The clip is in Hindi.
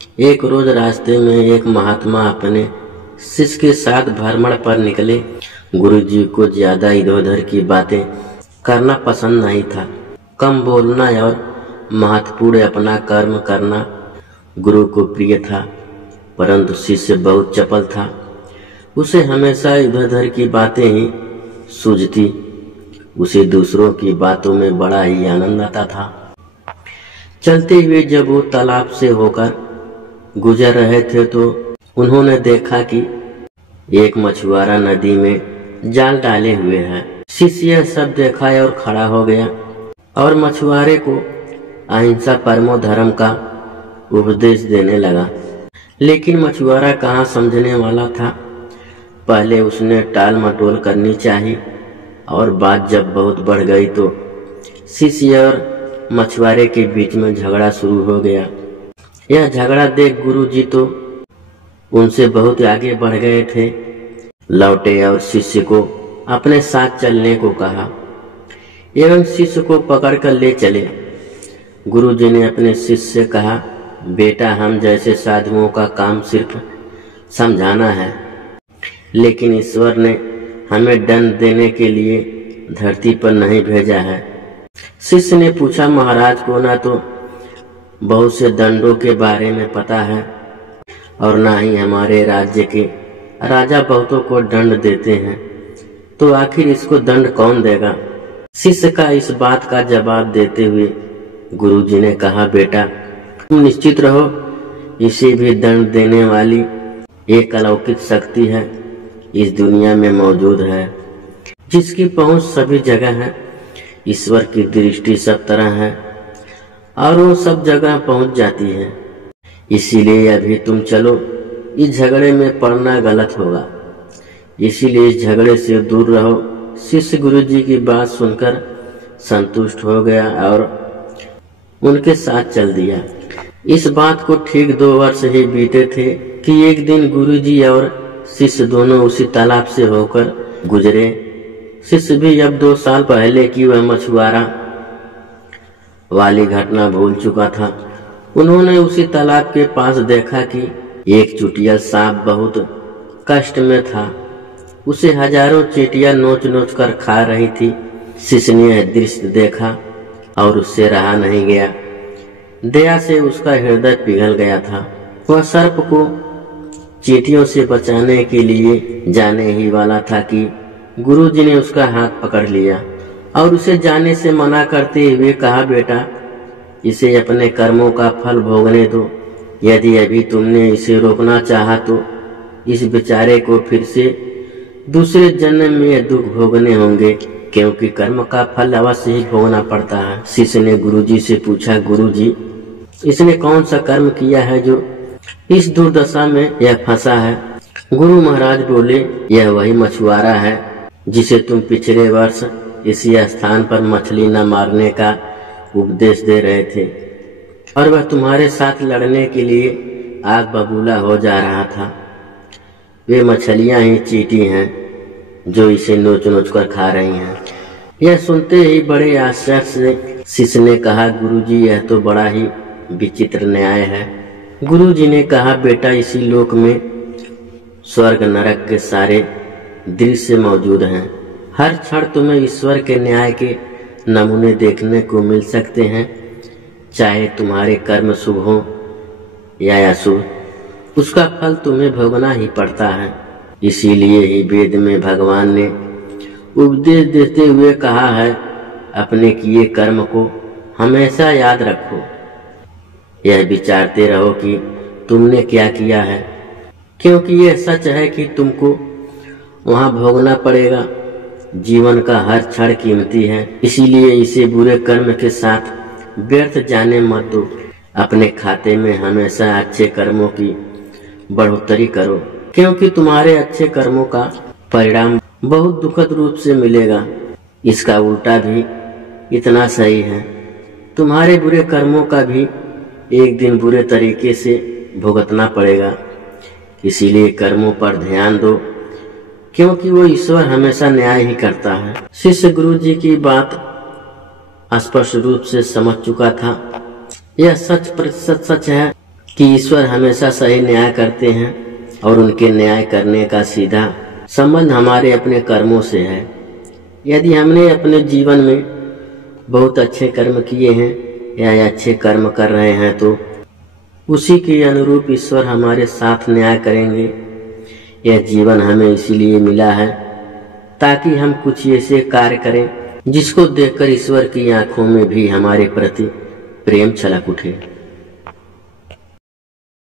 एक रोज रास्ते में एक महात्मा अपने शिष्य के साथ भ्रमण पर निकले। गुरुजी को ज्यादा इधर उधर की बातें करना पसंद नहीं था। कम बोलना और महत्वपूर्ण अपना कर्म करना गुरु को प्रिय था, परंतु शिष्य बहुत चपल था। उसे हमेशा इधर उधर की बातें ही सूझती। उसे दूसरों की बातों में बड़ा ही आनंद आता था। चलते हुए जब वो तालाब से होकर गुजर रहे थे तो उन्होंने देखा कि एक मछुआरा नदी में जाल डाले हुए है। शिष्य यह सब देखा और खड़ा हो गया और मछुआरे को अहिंसा परमो धर्म का उपदेश देने लगा। लेकिन मछुआरा कहाँ समझने वाला था। पहले उसने टाल मटोल करनी चाहिए और बात जब बहुत बढ़ गई तो शिष्य और मछुआरे के बीच में झगड़ा शुरू हो गया। यह झगड़ा देख गुरुजी तो उनसे बहुत आगे बढ़ गए थे। लौटे और शिष्य को अपने साथ चलने को कहा एवं शिष्य को पकड़कर ले चले। गुरुजी ने अपने शिष्य से कहा, बेटा, हम जैसे साधुओं का काम सिर्फ समझाना है, लेकिन ईश्वर ने हमें दंड देने के लिए धरती पर नहीं भेजा है। शिष्य ने पूछा, महाराज को ना तो बहुत से दंडों के बारे में पता है और ना ही हमारे राज्य के राजा बहुतों को दंड देते हैं, तो आखिर इसको दंड कौन देगा। शिष्य का इस बात का जवाब देते हुए गुरुजी ने कहा, बेटा, तुम निश्चित रहो, इसे भी दंड देने वाली एक अलौकिक शक्ति है इस दुनिया में मौजूद है, जिसकी पहुंच सभी जगह है। ईश्वर की दृष्टि सब तरह है और वो सब जगह पहुंच जाती है। इसीलिए अभी तुम चलो, इस झगड़े में पड़ना गलत होगा, इसीलिए इस झगड़े से दूर रहो। शिष्य गुरुजी की बात सुनकर संतुष्ट हो गया और उनके साथ चल दिया। इस बात को ठीक 2 वर्ष ही बीते थे कि एक दिन गुरुजी और शिष्य दोनों उसी तालाब से होकर गुजरे। शिष्य भी अब 2 साल पहले की वह मछुआरा वाली घटना भूल चुका था। उन्होंने उसी तालाब के पास देखा कि एक चुटिया सांप बहुत कष्ट में था। उसे हजारों चींटियां नोच नोच कर खा रही थी। शिष्य ने यह दृश्य देखा और उससे रहा नहीं गया। दया से उसका हृदय पिघल गया था। वह सर्प को चींटियों से बचाने के लिए जाने ही वाला था कि गुरुजी ने उसका हाथ पकड़ लिया और उसे जाने से मना करते हुए कहा, बेटा, इसे अपने कर्मों का फल भोगने दो। यदि अभी तुमने इसे रोकना चाहा तो इस बेचारे को फिर से दूसरे जन्म में दुख भोगने होंगे, क्योंकि कर्म का फल अवश्य ही भोगना पड़ता है। शिष्य ने गुरुजी से पूछा, गुरुजी, इसने कौन सा कर्म किया है जो इस दुर्दशा में यह फंसा है। गुरु महाराज बोले, यह वही मछुआरा है जिसे तुम पिछले वर्ष इसी स्थान पर मछली न मारने का उपदेश दे रहे थे और वह तुम्हारे साथ लड़ने के लिए आग बबूला हो जा रहा था। वे मछलियां ही चींटी हैं जो इसे नोच नोच कर खा रही हैं। यह सुनते ही बड़े आश्चर्य से शिष्य ने कहा, गुरुजी, यह तो बड़ा ही विचित्र न्याय है। गुरुजी ने कहा, बेटा, इसी लोक में स्वर्ग नरक के सारे दृश्य मौजूद हैं। हर क्षण तुम्हें ईश्वर के न्याय के नमूने देखने को मिल सकते हैं, चाहे तुम्हारे कर्म शुभ हो या अशुभ, उसका फल तुम्हें भोगना ही पड़ता है। इसीलिए ही वेद में भगवान ने उपदेश देते हुए कहा है, अपने किए कर्म को हमेशा याद रखो। यह विचारते रहो कि तुमने क्या किया है, क्योंकि यह सच है कि तुमको वहां भोगना पड़ेगा। जीवन का हर क्षण कीमती है, इसीलिए इसे बुरे कर्म के साथ व्यर्थ जाने मत दो। अपने खाते में हमेशा अच्छे कर्मों की बढ़ोतरी करो, क्योंकि तुम्हारे अच्छे कर्मों का परिणाम बहुत दुखद रूप से मिलेगा। इसका उल्टा भी इतना सही है, तुम्हारे बुरे कर्मों का भी एक दिन बुरे तरीके से भुगतना पड़ेगा। इसीलिए कर्मों पर ध्यान दो, क्योंकि वो ईश्वर हमेशा न्याय ही करता है। शिष्य गुरुजी की बात स्पष्ट रूप से समझ चुका था। यह 100% सच है कि ईश्वर हमेशा सही न्याय करते हैं और उनके न्याय करने का सीधा संबंध हमारे अपने कर्मों से है। यदि हमने अपने जीवन में बहुत अच्छे कर्म किए हैं या अच्छे कर्म कर रहे हैं तो उसी के अनुरूप ईश्वर हमारे साथ न्याय करेंगे। यह जीवन हमें इसीलिए मिला है ताकि हम कुछ ऐसे कार्य करें जिसको देखकर ईश्वर की आंखों में भी हमारे प्रति प्रेम छलक उठे।